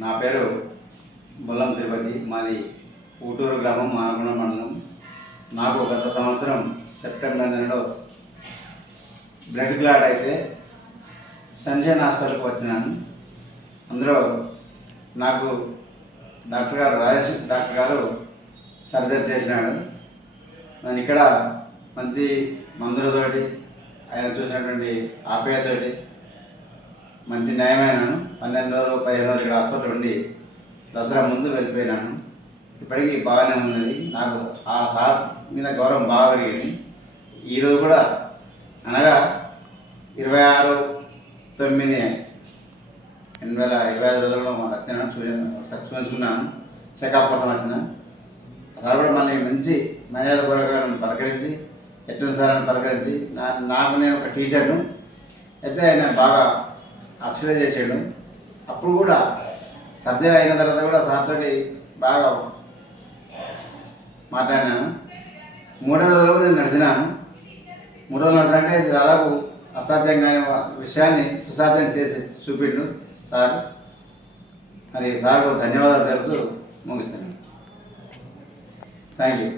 నా పేరు బొల్లం తిరుపతి. మాది ఊటూరు గ్రామం, మానకొండ మండలం. నాకు గత సంవత్సరం సెప్టెంబర్ నెలలో బ్లడ్ క్లాట్ అయితే సన్షైన్ హాస్పిటల్కి వచ్చినాను. అందులో నాకు రాజేష్ డాక్టర్ గారు సర్జరీ చేసినాడు. నేను ఇక్కడ మంచి మందులతోటి, ఆయన చూసినటువంటి ఆప్యాయతోటి మంచి న్యాయమైనాను. 12 రోజులు 15 రోజులు ఇక్కడ హాస్పిటల్ ఉండి దసరా ముందు వెళ్ళిపోయినాను. ఇప్పటికీ బాగానే ఉన్నది. నాకు ఆ సార్ మీద గౌరవం బాగా పెరిగింది. ఈరోజు కూడా అనగా 26/9/2025 రోజుల్లో వచ్చినాను. చూపించుకున్నాను, చెకప్ కోసం వచ్చిన సార్ కూడా మళ్ళీ మంచి మర్యాదపూర్వకంగా పలకరించి, ఎటువంటి సార్ అని పలకరించి, నాకు నేను ఒక టీచర్ను అయితే ఆయన బాగా అప్సైజ్ చేసాడు. అప్పుడు కూడా సర్జరీ అయిన తర్వాత కూడా సార్తో బాగా మాట్లాడినాను. 3వ రోజులు నేను నడిచినాను. 3 రోజులు నడిచినంటే దాదాపు అసాధ్యంగా విషయాన్ని సుసాధ్యం చేసి చూపిండు సార్. మరి సార్కు ధన్యవాదాలు తెలుపుతూ ముగిస్తున్నాను. Thank you.